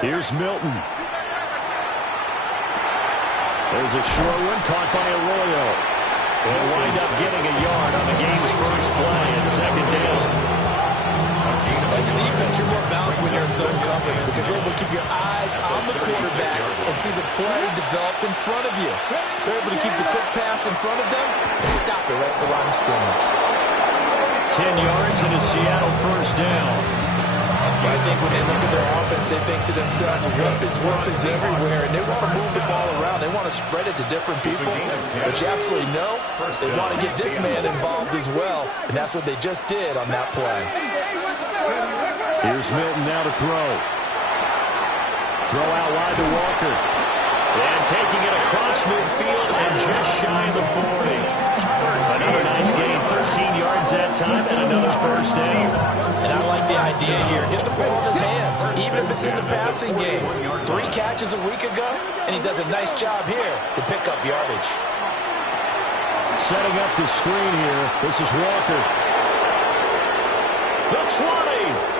Here's Milton. There's a short one caught by Arroyo. They'll wind up getting a yard on the game's first play at second down. As a defense, you're more balanced when you're in zone coverage because you're able to keep your eyes on the quarterback and see the play develop in front of you. They're able to keep the quick pass in front of them and stop it right at the line of scrimmage. 10 yards and a Seattle first down. I think when they look at their offense, they think to themselves, weapons everywhere, and they want to move the ball around. They want to spread it to different people, but you absolutely know they want to get this man involved as well, and that's what they just did on that play. Here's Milton now to throw. Throw out wide to Walker. And taking it across midfield and just shy of the 40. Another nice gain, 13 yards that time, and another first down. And I like the idea here. Get the ball in his hands, even if it's in the passing game. 3 catches a week ago, and he does a nice job here to pick up yardage. Setting up the screen here. This is Walker. The 20.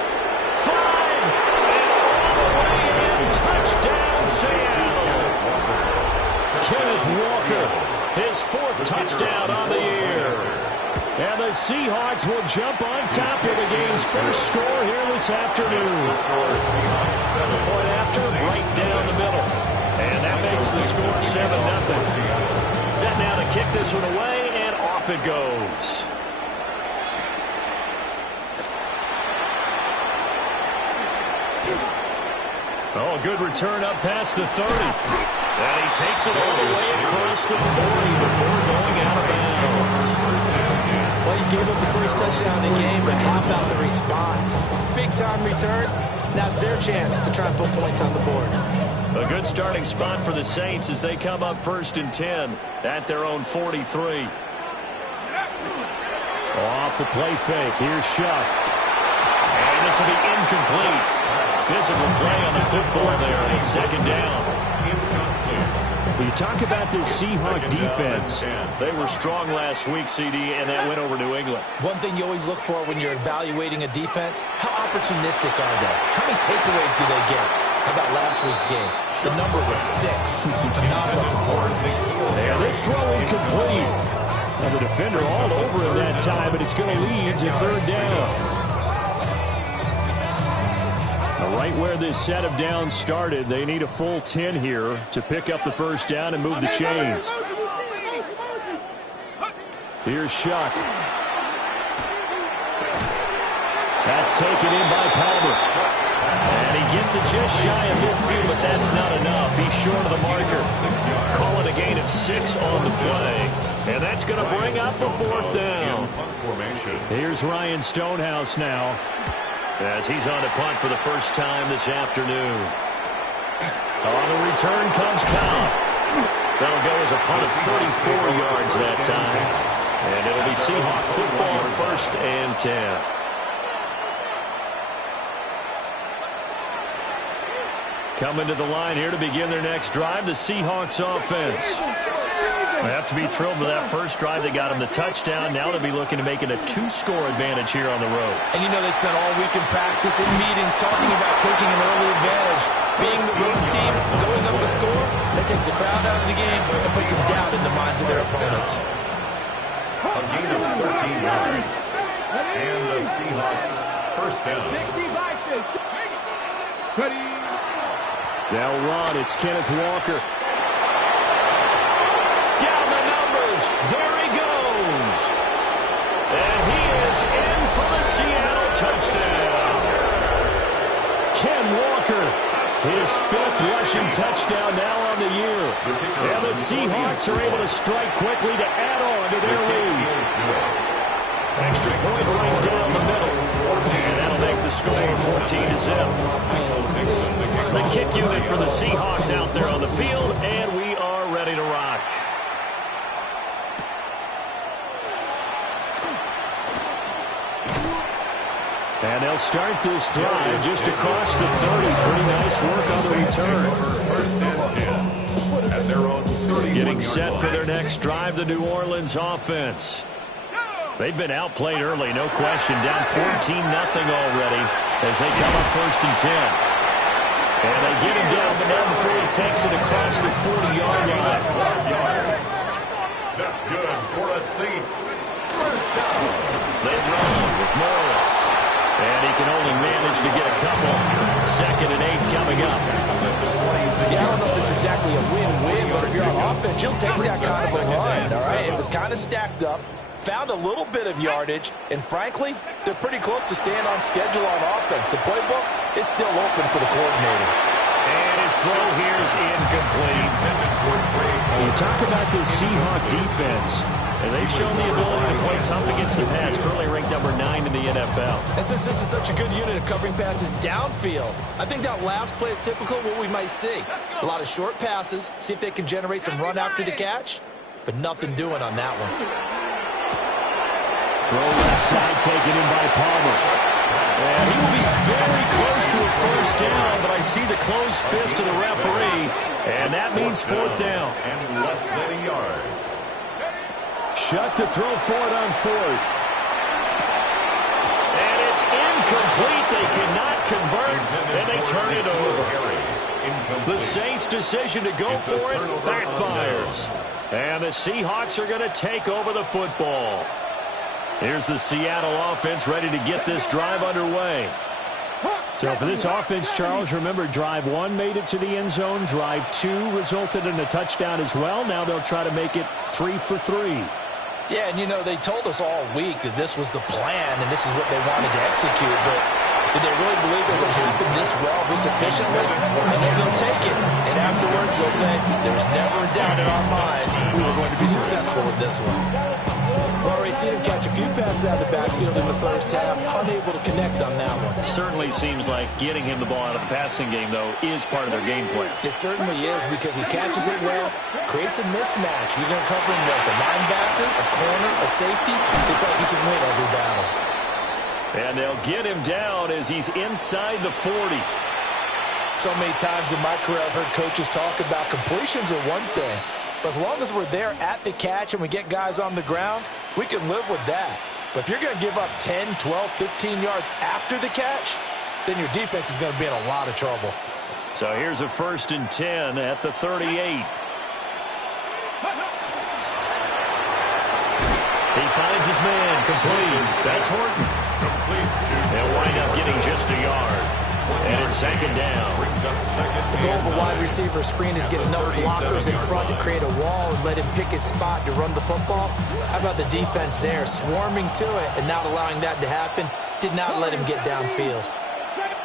5. And all the way in. Touchdown, Seattle. Kenneth Walker. His 4th touchdown on the year. And the Seahawks will jump on top of the game's first score here this afternoon. The point after, right down the middle. And that makes the score 7-0. Set now to kick this one away, and off it goes. Oh, good return up past the 30. And he takes it all the way across the 40 before going out of bounds. Well, he gave up the first touchdown of the game, but how about the response? Big-time return. Now it's their chance to try and put points on the board. A good starting spot for the Saints as they come up 1st and 10 at their own 43. Off the play fake. Here's Shuck. And this will be incomplete. Physical play on the football there, and it's second down. When you talk about this Seahawk defense, they were strong last week, CD, and that went over New England. One thing you always look for when you're evaluating a defense, how opportunistic are they? How many takeaways do they get? How about last week's game? The number was 6. Phenomenal performance. And this throw incomplete. And the defender all over him that time, but it's going to lead to 3rd down. Right where this set of downs started, they need a full 10 here to pick up the first down and move the chains. Here's Shuck. That's taken in by Palmer. And he gets it just shy of midfield, but that's not enough. He's short of the marker. Calling a gain of 6 on the play. And that's going to bring up a 4th down. Here's Ryan Stonehouse now, as he's on to punt for the first time this afternoon. On the return comes Cobb. That'll go as a punt of 34 yards that time. And it'll be Seahawk football 1st and 10. Coming to the line here to begin their next drive, the Seahawks offense. They have to be thrilled with that first drive that got them the touchdown. Now they'll be looking to make it a 2-score advantage here on the road. And you know they spent all week in practice and meetings talking about taking an early advantage. Being the road team, going up a score, that takes the crowd out of the game and puts some doubt in the minds of their opponents. A gain of 13 yards. And the Seahawks first down. They'll run. It's Kenneth Walker. Down the numbers. There he goes. And he is in for the Seattle touchdown. Ken Walker, his 5th rushing touchdown now on the year. And the Seahawks are able to strike quickly to add on to their lead. Extra point right down the middle. And that'll make the score 14-0. The kick unit for the Seahawks out there on the field, and we are ready to rock. And they'll start this drive just across the 30. Pretty nice work on the return. First and 10 at their own 31-yard Getting set for their next drive, the New Orleans offense. They've been outplayed early, no question. Down 14-0 already. as they come up 1st and 10. And they get him down, but now before he takes it across the 40-yard line. That's good for the Saints. First down. They run with Morris. And he can only manage to get a couple. 2nd and 8 coming up. Yeah, I don't know if it's exactly a win-win, but if you're on offense, you'll take that kind of a run, all right? It was kind of stacked up, found a little bit of yardage, and frankly, they're pretty close to staying on schedule on offense. The playbook is still open for the coordinator. And his throw here is incomplete. You talk about this Seahawk defense. And they've shown the ability to play tough against the pass, currently ranked number 9 in the NFL. And since this is such a good unit of covering passes downfield, I think that last play is typical of what we might see. A lot of short passes, see if they can generate some run after the catch, but nothing doing on that one. Throw left side taken in by Palmer. And he will be very close to a 1st down, but I see the closed fist of the referee, and that means 4th down. And less than a yard. Shut to throw for it on 4th. And it's incomplete. They cannot convert, and they turn it over. The Saints' decision to go for it backfires. And the Seahawks are going to take over the football. Here's the Seattle offense ready to get this drive underway. So for this offense, Charles, remember drive 1 made it to the end zone. Drive 2 resulted in a touchdown as well. Now they'll try to make it 3 for 3. Yeah, and you know, they told us all week that this was the plan and this is what they wanted to execute, but did they really believe it would happen this well, this efficiently? And then they'll take it, and afterwards they'll say, there was never a doubt in our minds we were going to be successful with this one. Well, already seen him catch a few passes out of the backfield in the first half, unable to connect on that one. Certainly seems like getting him the ball out of the passing game, though, is part of their game plan. It certainly is, because he catches it well, creates a mismatch. You're going to cover him like a linebacker, a corner, a safety. They feel like he can win every battle. And they'll get him down as he's inside the 40. So many times in my career I've heard coaches talk about completions are one thing, but as long as we're there at the catch and we get guys on the ground, we can live with that. But if you're going to give up 10, 12, 15 yards after the catch, then your defense is going to be in a lot of trouble. So here's a 1st and 10 at the 38. He finds his man, complete. That's Horton. They'll wind up getting just a yard. And it's 2nd down. The goal of a wide receiver screen is get enough blockers in front to create a wall and let him pick his spot to run the football. How about the defense there, swarming to it and not allowing that to happen? Did not let him get downfield.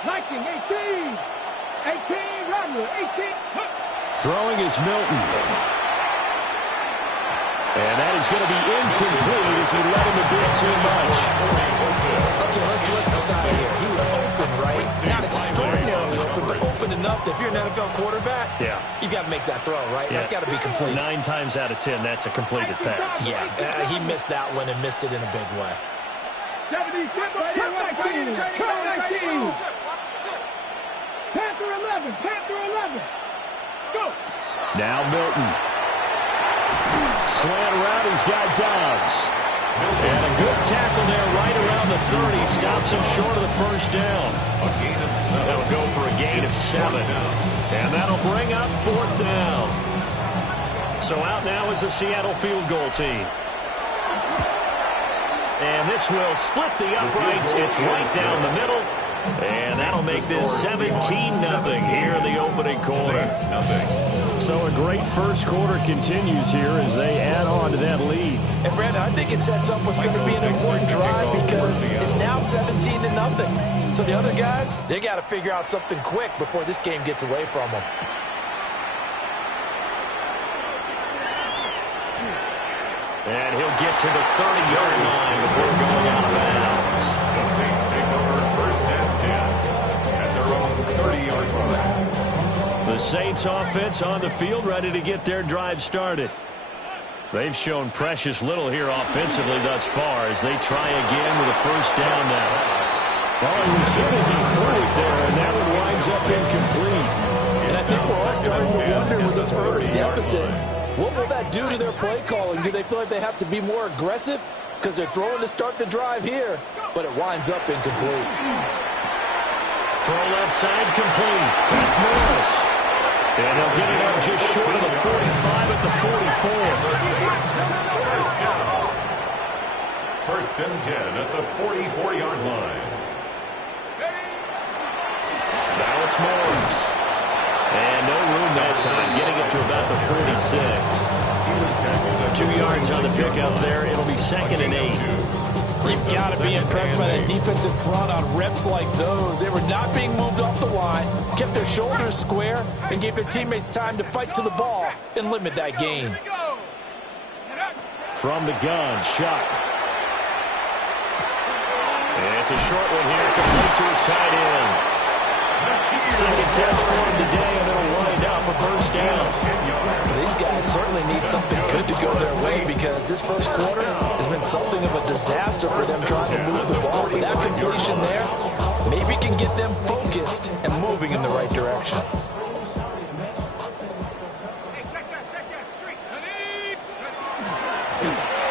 19, 18, 18, Rodney, 18. Throwing is Milton. And that is going to be incomplete as he let him a bit too much. Okay, let's decide here. He was open, right? Not extraordinarily open, but open enough that if you're an NFL quarterback, you got to make that throw, right? That's got to be complete. 9 times out of 10, that's a completed pass. Yeah, he missed that one and missed it in a big way. 70, 19, 19. Panther 11, Panther 11. Go. Now Milton. Slant around, he's got Dobbs. And a good tackle there right around the 30. Stops him short of the 1st down. That'll go for a gain of 7. And that'll bring up 4th down. So out now is the Seattle field goal team. And this will split the uprights. It's right down the middle. And that'll make this 17-0 here in the opening quarter. So a great first quarter continues here as they add on to that lead. And Brandon, I think it sets up what's going to be an important drive because it's now 17-0. So the other guys, they got to figure out something quick before this game gets away from them. And he'll get to the 30-yard line before going out of bounds. The Saints take over 1st and 10 at their own 30-yard line. The Saints offense on the field ready to get their drive started. They've shown precious little here offensively thus far as they try again with a 1st down now. Well, it was good as he threw it there, and that one winds up incomplete. And I think we're all starting to wonder with this early deficit, what will that do to their play calling? Do they feel like they have to be more aggressive because they're throwing to start the drive here, but it winds up incomplete? Throw left side complete. That's Morris. And they'll get it up just short of the 45 at the 44. First and 10 at the 44-yard line. Now it's Morris. And no room that time, getting it to about the 46. 2 yards on the pickup there. It'll be 2nd and 8. You've got to be impressed by that defensive front on reps like those. They were not being moved off the line, kept their shoulders square, and gave their teammates time to fight to the ball and limit that gain. From the gun, Shuck. And it's a short one here, complete to his tight end. Second catch for him today, and it'll wind up a first down. These guys certainly need something good to go their way because this first quarter has been something of a disaster for them trying to move the ball. But that completion there maybe can get them focused and moving in the right direction.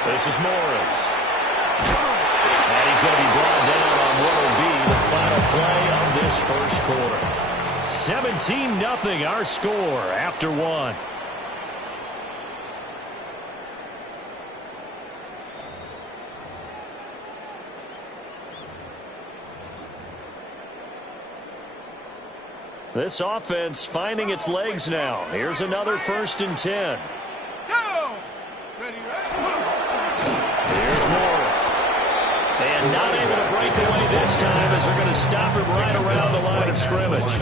This is Morris. And he's going to be brought down on what will be the final play of this first quarter. 17-0 our score after 1. This offense finding its legs now. Here's another 1st and 10. Here's Morris. And not able to break away this time as they're going to stop him right around the line of scrimmage.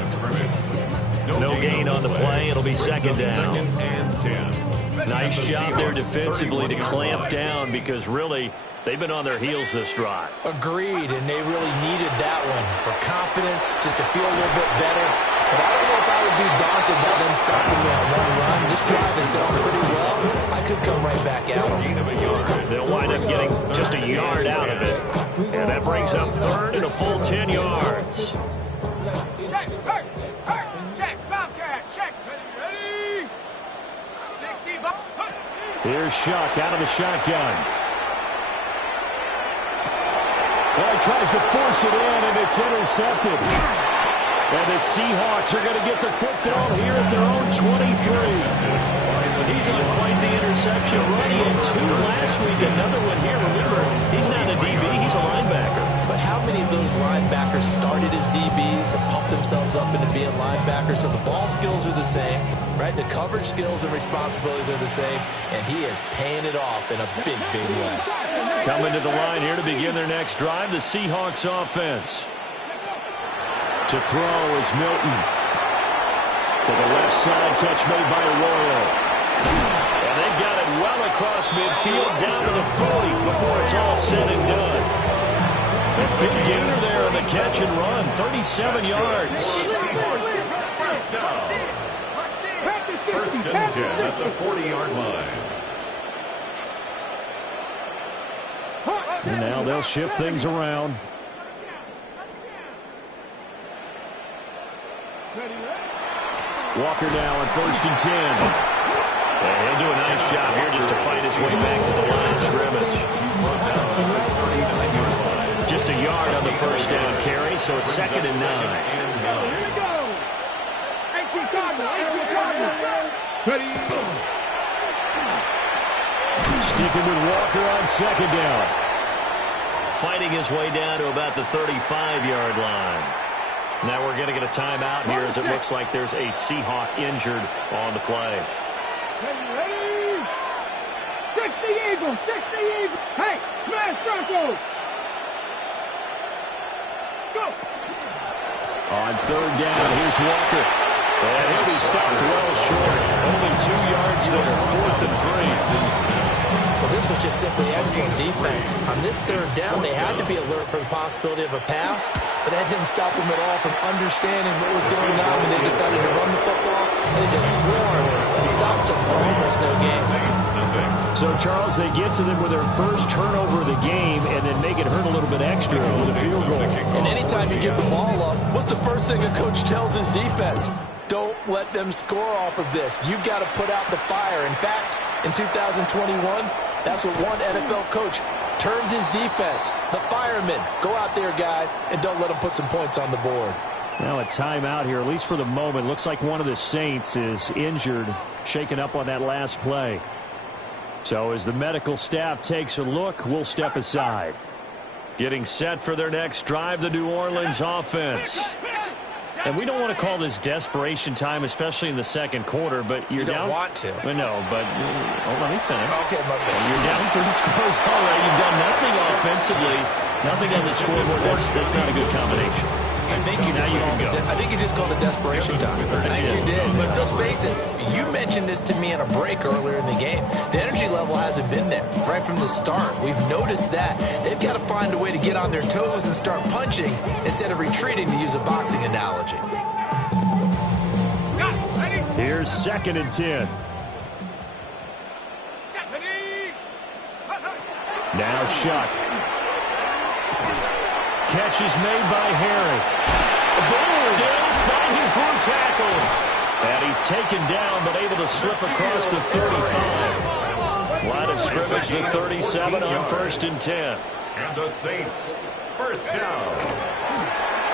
No gain on the play. It'll be 2nd down. Second and 10. Nice job there defensively to clamp down because really they've been on their heels this drive. Agreed, and they really needed that one for confidence, just to feel a little bit better. But I don't know if I would be daunted by them stopping me on one run. This drive has gone pretty well. I could come right back out. They'll wind up getting just a yard out of it. And that brings up 3rd and a full 10 yards. Here's Shuck out of the shotgun. Well, he tries to force it in, and it's intercepted. And the Seahawks are going to get the football here at their own 23. He's on quite the interception run. He had 2 last week, another one here. Remember, he's not a DB, he's a linebacker. But how many of those linebackers started as DBs and pumped themselves up into being linebackers? So the ball skills are the same, right? The coverage skills and responsibilities are the same, and he is paying it off in a big, big way. Coming to the line here to begin their next drive, the Seahawks offense. To throw is Milton. To the left side, catch made by Arroyo. And they've got it well across midfield, down to the 40 before it's all said and done. A big gainer there on the catch and run, 37 yards. First down. 1st and 10 at the 40-yard line. And now they'll shift things around. Walker now on 1st and 10. And he'll do a nice job here just to fight his way back to the line of scrimmage. Just a yard on the first down carry, so it's 2nd and 9. Sticking with Walker on 2nd down. Fighting his way down to about the 35-yard line. Now we're going to get a timeout here as it looks like there's a Seahawk injured on the play. Ready? 60 Eagles, 60 Eagles. Hey, smash Broncos. Go. On 3rd down, here's Walker. And he'll be stopped well short. Only 2 yards there, 4th and 3. Well, this was just simply excellent defense. On this 3rd down, they had to be alert for the possibility of a pass, but that didn't stop them at all from understanding what was going on when they decided to run the football, and they just swarmed and stopped them for almost no gain. So, Charles, they get to them with their first turnover of the game and then make it hurt a little bit extra with a field goal. And anytime you give the ball up, what's the first thing a coach tells his defense? Don't let them score off of this. You've got to put out the fire. In fact, in 2021, that's what one NFL coach termed his defense. The firemen. Go out there, guys, and don't let them put some points on the board. Now a timeout here, at least for the moment. Looks like one of the Saints is injured, shaken up on that last play. So as the medical staff takes a look, we'll step aside. Getting set for their next drive, the New Orleans offense. And we don't want to call this desperation time, especially in the second quarter, but you're down. You don't want to. No, but let me finish. Okay, my bad. You're down 3 scores already. You've done nothing offensively, nothing on the scoreboard. That's not a good combination. I think you just called it desperation time. I think you did. But let's face it, you mentioned this to me in a break earlier in the game. The energy level hasn't been there right from the start. We've noticed that. They've got to find a way to get on their toes and start punching instead of retreating, to use a boxing analogy. Here's 2nd and 10. Now Shuck. Catch is made by Harry. Still fighting through tackles. And he's taken down, but able to slip across the 35. Line of scrimmage, the 37 on 1st and 10. And the Saints, first down.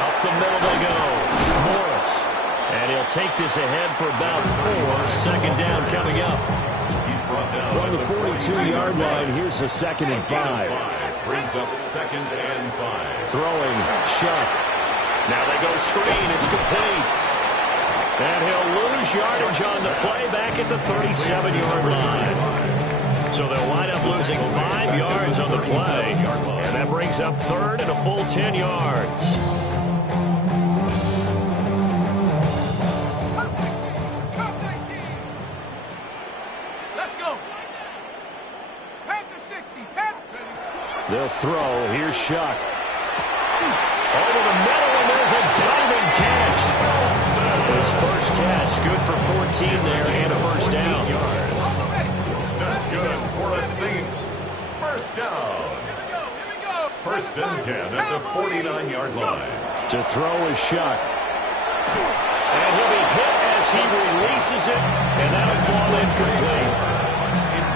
Up the middle they go. Morris. And he'll take this ahead for about 4. 2nd down coming up. He's brought down from the 42-yard line. Here's a 2nd and 5. Brings up 2nd and 5. Throwing, Shuck. Now they go screen. It's complete. And he'll lose yardage on the play back at the 37-yard line. So they'll wind up losing 5 yards on the play. And that brings up 3rd and a full 10 yards. They'll throw. Here's Shuck. Over the middle, and there's a diving catch. His first catch, good for 14 there and a first down. That's good for the Saints. First down. 1st and 10 at the 49-yard line. To throw is Shuck. And he'll be hit as he releases it, and that'll fall incomplete.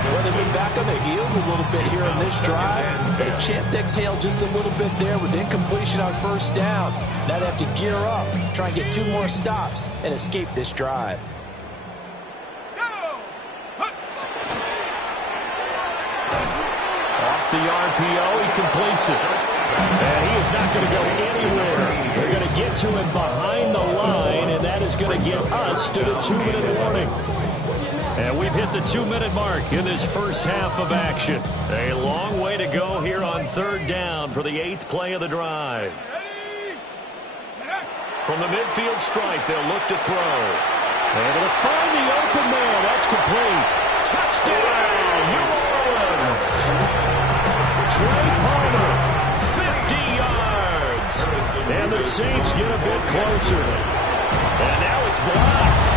Well, they've been back on their heels a little bit here on this drive. A chance to exhale just a little bit there with incompletion on 1st down. Now they have to gear up, try and get 2 more stops, and escape this drive. Off the RPO, he completes it. And he is not going to go anywhere. They're going to get to him behind the line, and that is going to get us to the 2-minute warning. And we've hit the 2-minute mark in this first half of action. A long way to go here on 3rd down for the 8th play of the drive. From the midfield stripe, they'll look to throw. Able to find the open man. That's complete. Touchdown, New Orleans. Trey Palmer, 50 yards. And the Saints get a bit closer. And now it's blocked.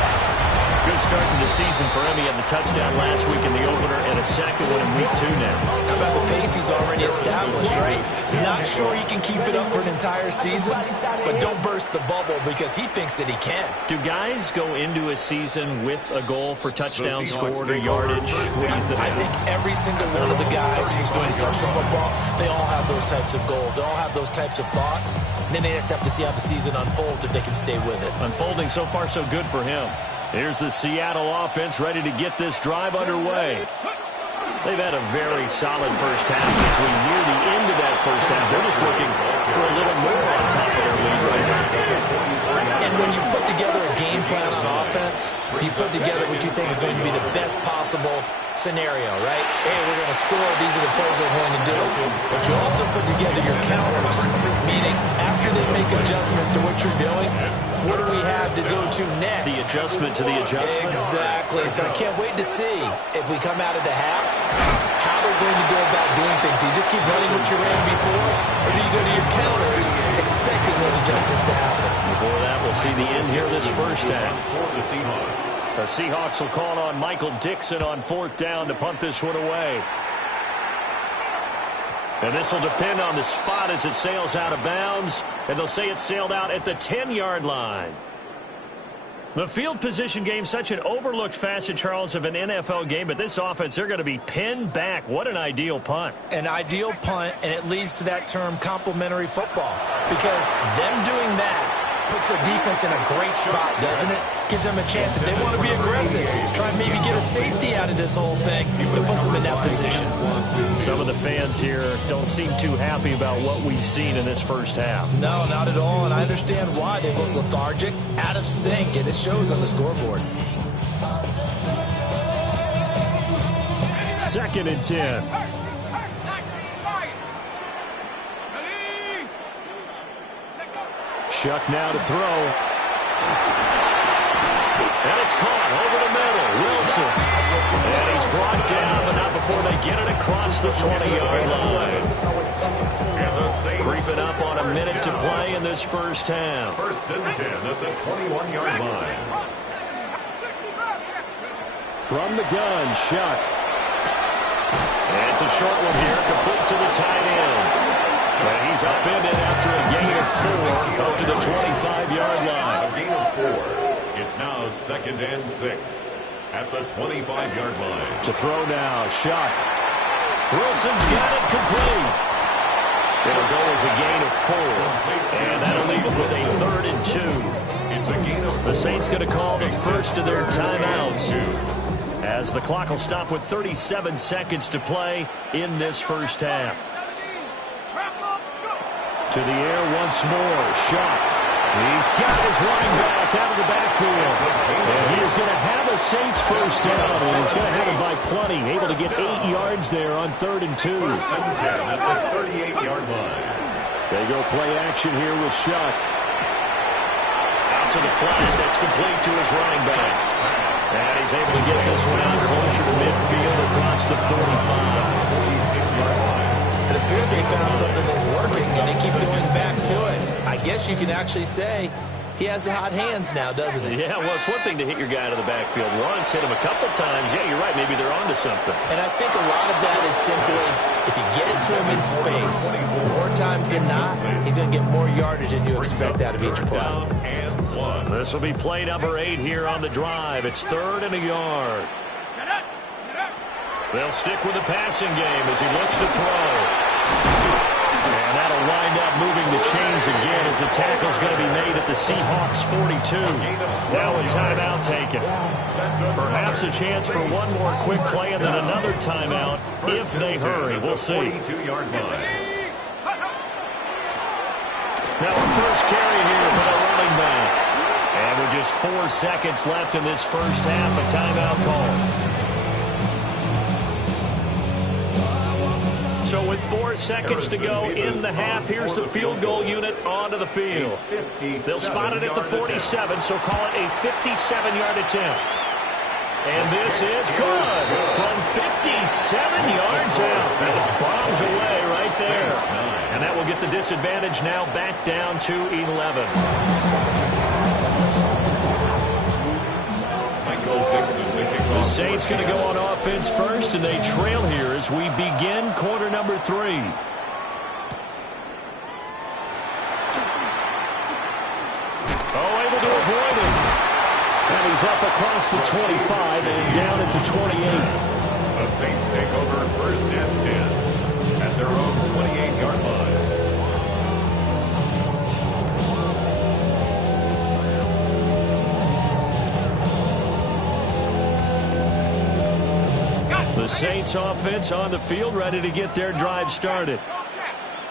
Good start to the season for him. He had the touchdown last week in the opener and a second one in week 2 now. How about the pace he's already established, right? Not sure he can keep it up for an entire season, but don't burst the bubble because he thinks that he can. Do guys go into a season with a goal for touchdown scored or yardage? What do you think? I think every single one of the guys who's going to touch the football, they all have those types of goals. They all have those types of thoughts. And then they just have to see how the season unfolds if they can stay with it. Unfolding so far so good for him. Here's the Seattle offense ready to get this drive underway. They've had a very solid first half. As we near the end of that first half, they're just looking for a little more on top of their lead right now. And when you put together a game plan on offense, you put together what you think is going to be the best possible scenario, right? Hey, we're going to score. These are the plays they're going to do. But you also put together your counters, meaning after they make adjustments to what you're doing, what do we have to go to next? The adjustment to the adjustment. Exactly. So I can't wait to see if we come out of the half, how they're going to go about doing things. Do you just keep running what you ran before, or do you go to your counters expecting those adjustments to happen? Before that, we'll see the end here of this first half. For the Seahawks. The Seahawks will call on Michael Dixon on 4th down to punt this one away. And this will depend on the spot as it sails out of bounds. And they'll say it sailed out at the 10-yard line. The field position game, such an overlooked facet, Charles, of an NFL game. But this offense, they're going to be pinned back. What an ideal punt. An ideal punt, and it leads to that term complementary football. Because them doing that puts their defense in a great spot, doesn't it? Gives them a chance if they want to be aggressive, try and maybe get a safety out of this whole thing. It puts them in that position. Some of the fans here don't seem too happy about what we've seen in this first half. No, not at all, and I understand why. They look lethargic, out of sync, and it shows on the scoreboard. 2nd and 10. Shuck now to throw. And it's caught over the middle. Wilson. And he's brought down, but not before they get it across the 20-yard line. Creeping up on a minute to play in this first half. 1st and 10 at the 21-yard line. From the gun, Shuck. And it's a short one here, complete to the tight end. And he's upended after a gain of 4 up to the 25-yard line. A gain of 4. It's now 2nd and 6 at the 25-yard line. To throw now, Shuck. Wilson's got it complete. It'll go as a gain of 4. And that'll leave it with a 3rd and 2. It's a gain of 4. The Saints going to call the first of their timeouts, as the clock will stop with 37 seconds to play in this first half. To the air once more, Shuck. He's got his running back out of the backfield. And he is going to have a Saints first down, and he's going to have it by plenty. Able to get 8 yards there on 3rd and 2. 1st and 10 at the 38-yard line. They go play action here with Shuck. Out to the flat, that's complete to his running back. And he's able to get this one out closer to midfield across the 45. 46-yard line. It appears they found something that's working, and they keep going back to it. I guess you can actually say he has the hot hands now, doesn't he? Yeah, well, it's one thing to hit your guy out of the backfield once, hit him a couple times. Yeah, you're right. Maybe they're onto something. And I think a lot of that is simply if you get it to him in space, more times than not, he's going to get more yardage than you expect out of each play. This will be play number 8 here on the drive. It's 3rd and a yard. They'll stick with the passing game as he looks to throw. And that'll wind up moving the chains again as the tackle's going to be made at the Seahawks 42. Now a timeout taken. Perhaps a chance for one more quick play and then another timeout if they hurry. We'll see. 42-yard line. Now a first carry here for the running back. And with just 4 seconds left in this first half, a timeout call. So with 4 seconds to go in the half, here's the field goal unit onto the field. They'll spot it at the 47, so call it a 57-yard attempt. And this is good from 57 yards out. That is bombs away right there. And that will get the disadvantage now back down to 11. The Saints going to go on offense first, and they trail here as we begin quarter number 3. Oh, able to avoid it. And he's up across the 25 and down at the 28. The Saints take over 1st and 10 at their own 28-yard line. The Saints offense on the field, ready to get their drive started.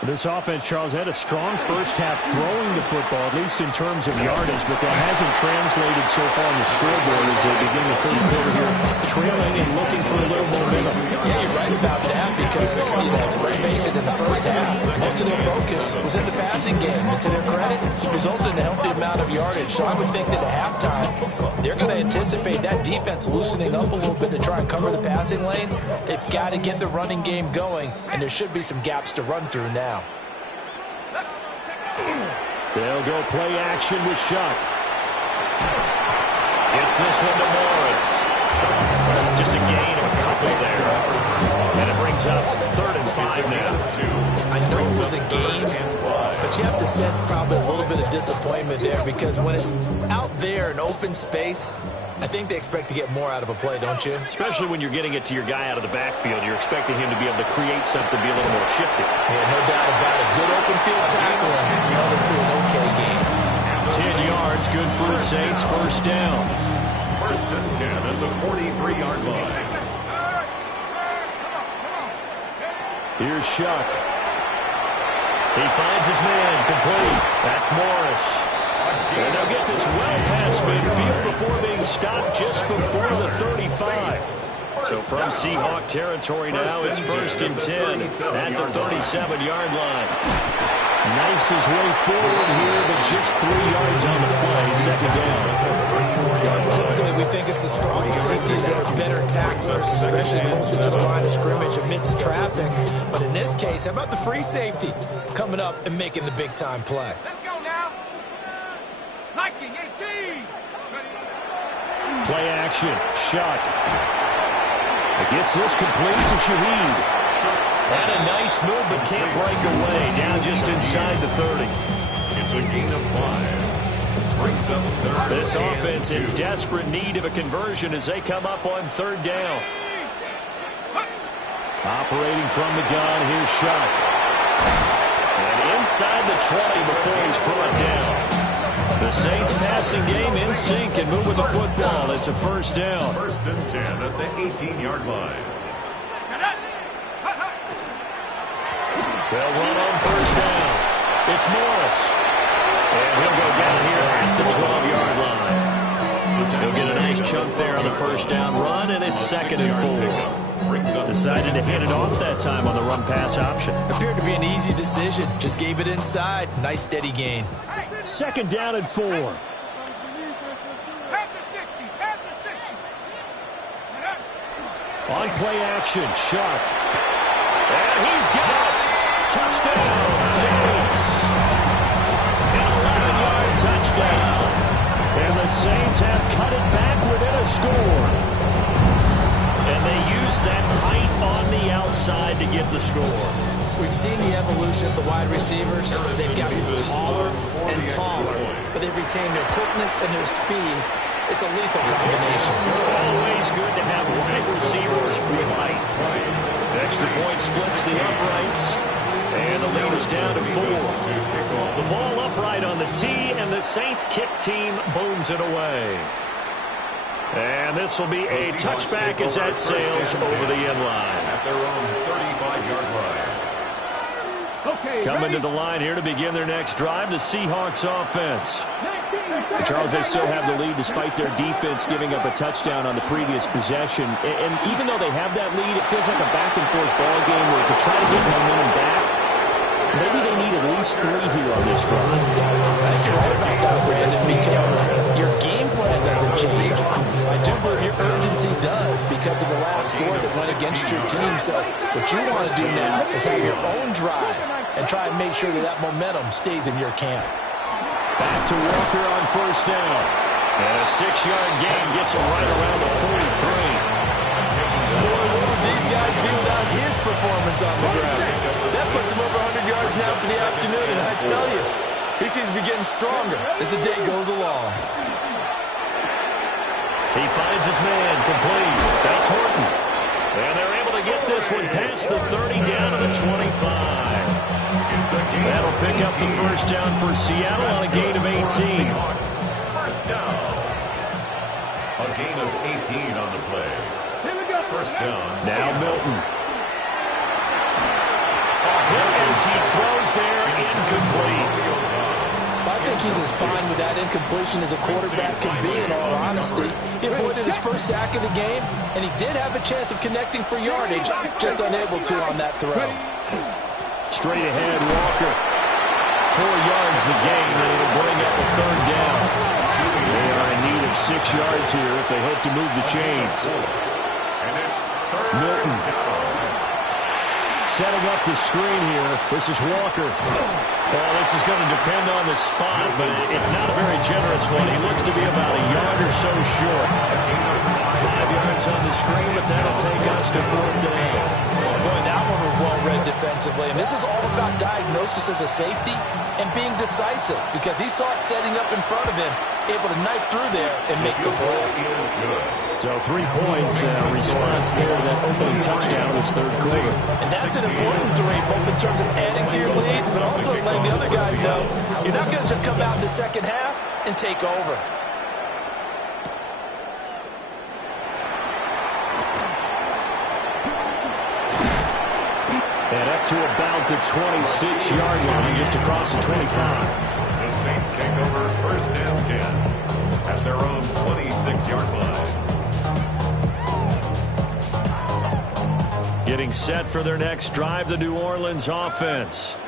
This offense, Charles, had a strong first half throwing the football, at least in terms of yardage, but that hasn't translated so far on the scoreboard as they begin the third quarter here, trailing and looking for a little momentum. Yeah, you're right about that because, let's face it, in the first half, most of their focus was in the passing game. And to their credit, it resulted in a healthy amount of yardage. So I would think that at halftime, they're going to anticipate that defense loosening up a little bit to try and cover the passing lanes. They've got to get the running game going, and there should be some gaps to run through now. They'll go play action with Shuck. Gets this one to Morris. Just a gain of a couple there. And it brings up 3rd and 5 now. I know it was a game, but you have to sense probably a little bit of disappointment there because when it's out there in open space, I think they expect to get more out of a play, don't you? Especially when you're getting it to your guy out of the backfield. You're expecting him to be able to create something, be a little more shifty. Yeah, no doubt about it. Good open field tackle and held it to an okay game. 10 yards, good for the Saints, first down. First and 10 at the 43-yard line. Here's Shuck. He finds his man, complete. That's Morris. And they'll get this well past midfield before being stopped just before the 35. So from Seahawk territory now, it's first and 10 at the 37-yard line. Knifes his way forward here, but just 3 yards on the play, second down. Typically, we think it's the strong safeties that are better tacklers, especially closer to the line of scrimmage amidst traffic. But in this case, how about the free safety coming up and making the big-time play? Let's go now. Hiking 18. Play action, Shuck. Gets this complete to Shaheed. And a nice move, but can't break away. Down just inside the 30. It's a gain of 5. Brings up third. This offense in desperate need of a conversion as they come up on third down. Operating from the gun, here's Shuck. And inside the 20 before he's brought down. The Saints passing game in sync and moving the football. It's a first down. First and 10 at the 18-yard line. They'll run on first down. It's Morris. And he'll go down here at the 12-yard line. He'll get a nice chunk there on the first down run, and it's second and 4. Decided to hand it off that time on the run-pass option. Appeared to be an easy decision. Just gave it inside. Nice steady gain. Second down and 4. On play action, Shuck. And he's got it. Touchdown, Saints. An 11-yard touchdown. And the Saints have cut it back within a score. And they use that height on the outside to get the score. We've seen the evolution of the wide receivers. They've gotten taller and taller, but they've retained their quickness and their speed. It's a lethal combination. Always good to have wide receivers with height. Extra point splits the uprights, and the lead is down to 4. The ball upright on the tee, and the Saints kick team booms it away. And this will be a touchback as that sails over the end line. At their own 35-yard line. Okay, Coming to ready? the line here to begin their next drive, the Seahawks offense. 19, Charles, they still have the lead despite their defense giving up a touchdown on the previous possession. And even though they have that lead, it feels like a back-and-forth ball game where to try to get momentum back, maybe they need at least 3 here on this run. I think you're right about that, Brandon, because your game plan doesn't change. I do believe your urgency does because of the last score that went against your team. So what you want to do now is have your own drive and try and make sure that that momentum stays in your camp. Back to Walker on first down. And a 6-yard gain gets him right around the 43. Boy, what would these guys be without his performance on the ground? That puts him over 100 yards now for the afternoon, and I tell you, he seems to be getting stronger as the day goes along. He finds his man, complete. That's Horton. And they're able to get this one past the 30 down to the 25. That'll pick up the first down for Seattle on a gain of 18. First down. A gain of 18 on the play. Here we go. First down. Now Milton. As he throws there, incomplete. I think he's as fine with that incompletion as a quarterback can be, in all honesty. He avoided his first sack of the game, and he did have a chance of connecting for yardage, just unable to on that throw. Straight ahead, Walker. 4 yards the gain, and it'll bring up a third down. They are in need of 6 yards here if they hope to move the chains. And it's Milton. Setting up the screen here. This is Walker. Well, this is going to depend on the spot, but it's not a very generous one. He looks to be about a yard or so short. 5 yards on the screen, but that'll take us to fourth down. Boy, that one was well read defensively. And this is all about diagnosis as a safety and being decisive, because he saw it setting up in front of him, able to knife through there and make the play. So 3 points response there to that opening touchdown this third quarter. And that's an important 3, both in terms of adding to your lead, but also letting the other guys know you're not going to just come out in the second half and take over. And up to about the 26-yard line, just across the 25. The Saints take over first and 10 at their own 26-yard line. Getting set for their next drive, the New Orleans offense.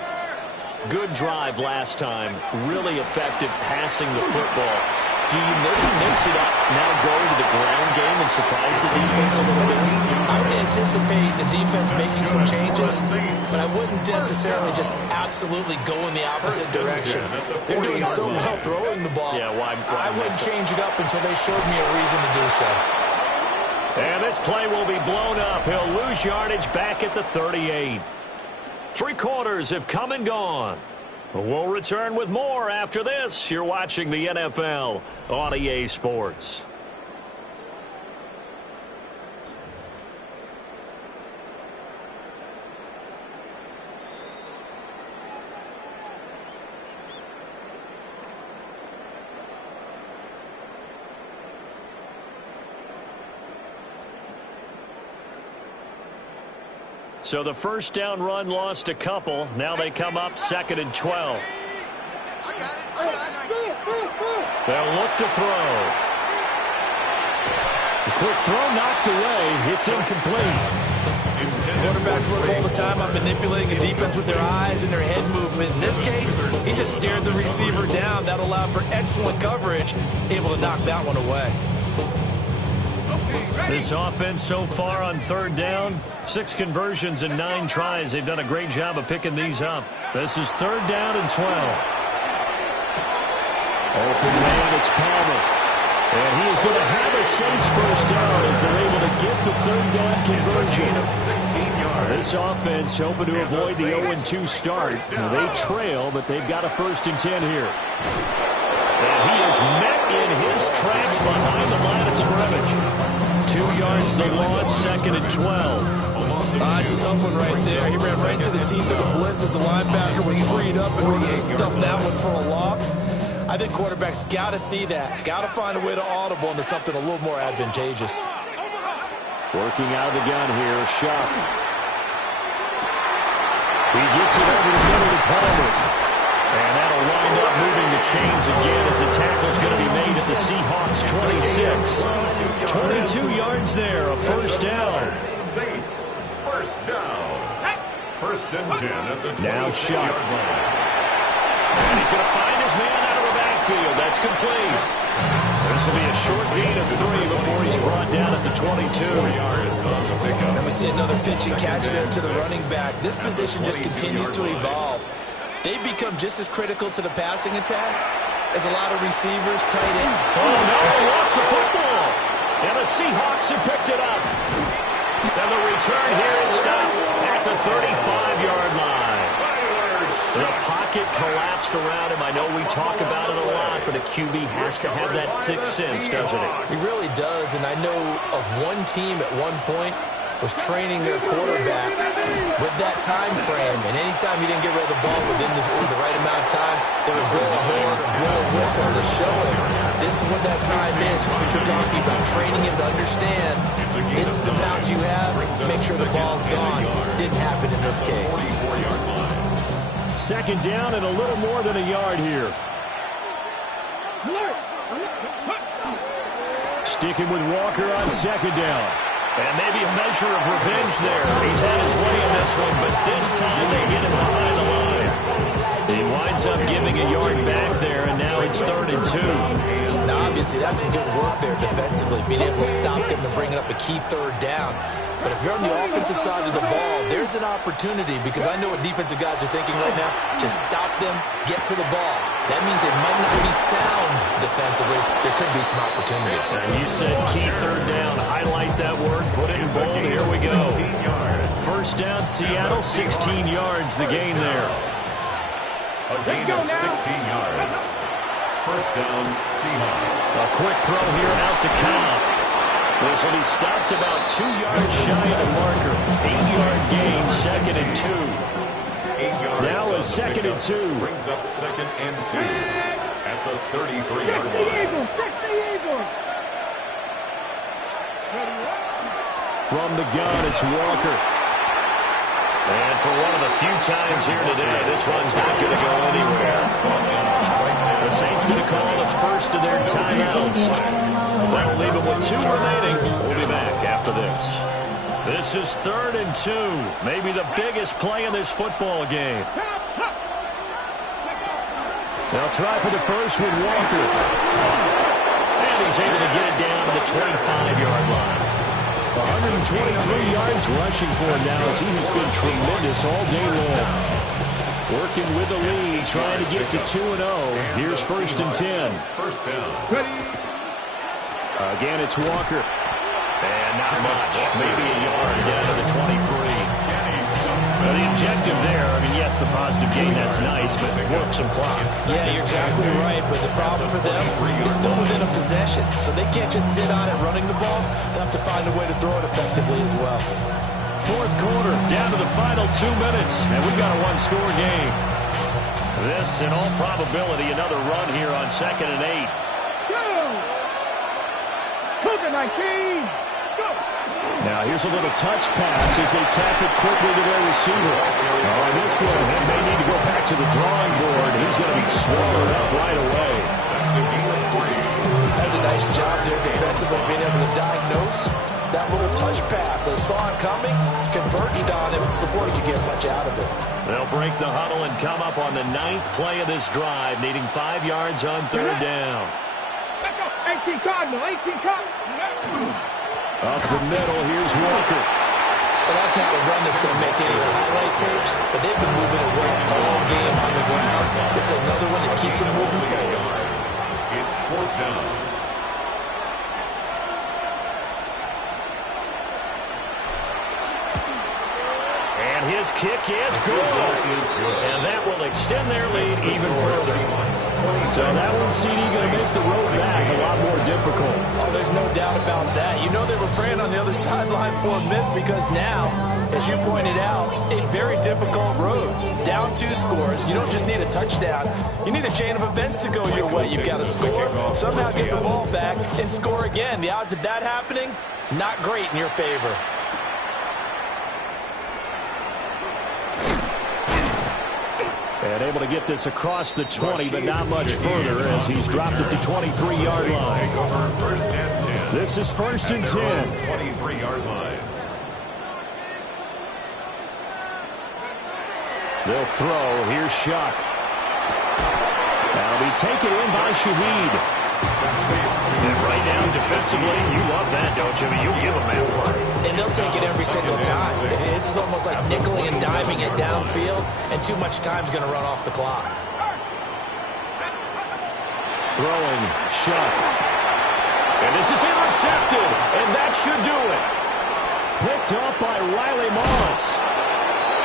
Good drive last time. Really effective passing the football. Do you maybe mix it up, now go to the ground game and surprise the defense a little bit? I would anticipate the defense making some changes, but I wouldn't necessarily just absolutely go in the opposite direction. They're doing so well throwing the ball. Yeah, why I wouldn't change it up until they showed me a reason to do so. And this play will be blown up. He'll lose yardage back at the 38. 3 quarters have come and gone. We'll return with more after this. You're watching the NFL on EA Sports. So the first down run lost a couple. Now they come up 2nd and 12. They'll look to throw. The quick throw knocked away. It's incomplete. Quarterbacks work all the time on manipulating a defense with their eyes and their head movement. In this case, he just stared the receiver down. That allowed for excellent coverage, able to knock that one away. This offense so far on 3rd down, 6 conversions and 9 tries. They've done a great job of picking these up. This is 3rd down and 12. Open man, it's Palmer. And he is going to have a Saints first down as they're able to get the 3rd down conversion. Of 16 yards. This offense hoping to avoid the 0-2 start. They trail, but they've got a 1st and 10 here. And he is met in his tracks behind the line of scrimmage. 2 yards they lost, 2nd and 12. It's a tough one right there. He ran right into the teeth of the blitz as the linebacker was freed up in order to stop that one for a loss. I think quarterbacks got to see that. Got to find a way to audible into something a little more advantageous. Working out of the gun here, Shuck. He gets it over the middle to Palmer. And that'll wind up moving the chains again as the tackle's going to be made at the Seahawks 26. 22 yards there, a 1st down. Saints, 1st down. 1st and 10 at the 26-yard Now Shuck. line. And he's going to find his man out of the backfield. That's complete. This will be a short gain of 3 before he's brought down at the 22. 4 yards on the pickup. And we see another pitch and catch there to the running back. This position just continues to evolve. They've become just as critical to the passing attack as a lot of receivers, tight end. Oh, no, he lost the football. And the Seahawks have picked it up. And the return here is stopped at the 35-yard line. The pocket collapsed around him. I know we talk about it a lot, but a QB has to have that 6th sense, doesn't it? He really does, and I know of one team at one point was training their quarterback with that time frame, and anytime he didn't get rid of the ball within the right amount of time, they would blow a horn or blow a whistle to show him this is what that time is, just what you're talking about, training him to understand this is the amount you have, make sure the ball's gone. Didn't happen in this case. 2nd down and a little more than a yard here. Sticking with Walker on 2nd down. And maybe a measure of revenge there. He's had his way in this one, but this time they get him behind the line. He winds up giving a yard back there, and now it's 3rd and 2. Now, obviously, that's some good work there defensively, being able to stop them and bring up a key 3rd down. But if you're on the offensive side of the ball, there's an opportunity, because I know what defensive guys are thinking right now. Just stop them, get to the ball. That means they might not be sound defensively. There could be some opportunities. And you said key 3rd down. Highlight that word, put it in bold. Here we go. 1st down, Seattle, 16 yards, the gain there. A gain of 16 yards. 1st down, Seahawks. A quick throw here out to Cobb. This will be stopped about 2 yards shy of the marker. 8-yard gain, 2nd and 2. 8 yards. Now a 2nd and 2. Brings up 2nd and 2. at the 33-yard line. From the gun, it's Walker. And for one of the few times here today, this one's not going to go anywhere. The Saints going to call the first of their timeouts. That'll leave them with 2 remaining. We'll be back after this. This is 3rd and 2. Maybe the biggest play in this football game. They'll try for the first with Walker. And he's able to get it down to the 25-yard line. 123 yards rushing for him now as he has been tremendous all day long. Working with the lead, trying to get to 2-0. Here's 1st and 10. First down. Again, it's Walker. And not much. Maybe a yard down to the 23. Now, the objective there, I mean, yes, the positive gain, that's nice, but work some clock. Yeah, you're exactly right, but the problem for them is still within a possession, so they can't just sit on it running the ball. They'll have to find a way to throw it effectively as well. 4th quarter, down to the final 2 minutes, and we've got a 1-score game. This, in all probability, another run here on 2nd and 8. Now here's a little touch pass as they tap it quickly to their receiver. On this one, they may need to go back to the drawing board. He's going to be swallowed up right away. Does a nice job there defensively being able to diagnose that little touch pass. They saw it coming, converged on him before he could get much out of it. They'll break the huddle and come up on the 9th play of this drive, needing 5 yards on 3rd down. 18 Cardinal, 18 Cardinal. Up the middle, here's Walker. Well, that's not a run that's going to make any of the highlight tapes, but they've been moving it well all game on the ground. This is another one that keeps them moving forward. It's 4th down. And his kick is good. And that will extend their lead even further. So that one, CD, going to make the road back a lot more difficult. Oh, there's no doubt about that. You know they were praying on the other sideline for a miss because now, as you pointed out, a very difficult road. Down 2 scores. You don't just need a touchdown. You need a chain of events to go your way. You've got to score, somehow get the ball back, and score again. The odds of that happening, not great in your favor. And able to get this across the 20, but not much further as he's dropped it to 23-yard line. This is 1st and 10. 23-yard line. They'll throw. Here's Shuck. That'll be taken in by Shaheed. And right now, defensively, you love that, don't you? I mean, you'll give them that play. And they'll take it every single time. This is almost like nickeling and diming it downfield, and too much time's going to run off the clock. Throwing, Shuck. And this is intercepted, and that should do it. Picked up by Riley Moss.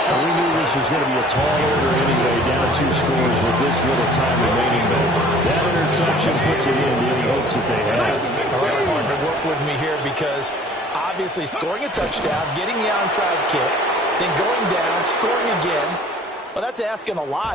We knew this was going to be a tall order anyway, down 2 scores with this little time remaining, but that interception puts it in, and he hopes that they have. All right, partner, work with me here because obviously scoring a touchdown, getting the onside kick, then going down, scoring again, well, that's asking a lot.